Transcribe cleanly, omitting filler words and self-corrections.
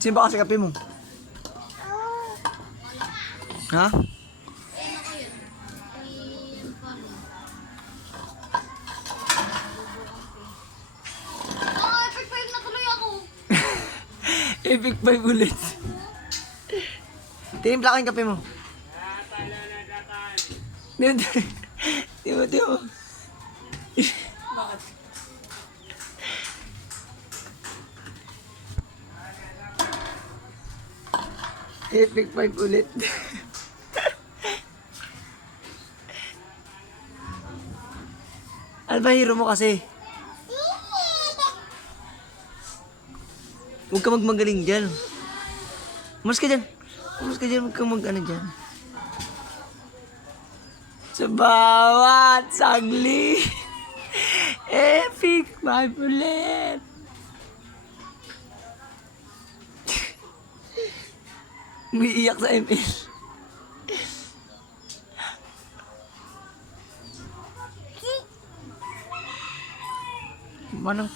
Sino ba kasi kape mo? Ha? Epic 5 na tuloy ako. Epic 5 ulit. Timpla ko yung kape mo. Timo. Bakit? Epic 5 ulit. Ano ba hero mo kasi? Huwag ka magmagaling dyan. Umas ka dyan. Huwag ka mag-ano dyan. Sa bawat sagli. Epic 5 ulit. Umiiyak sa ML. Manang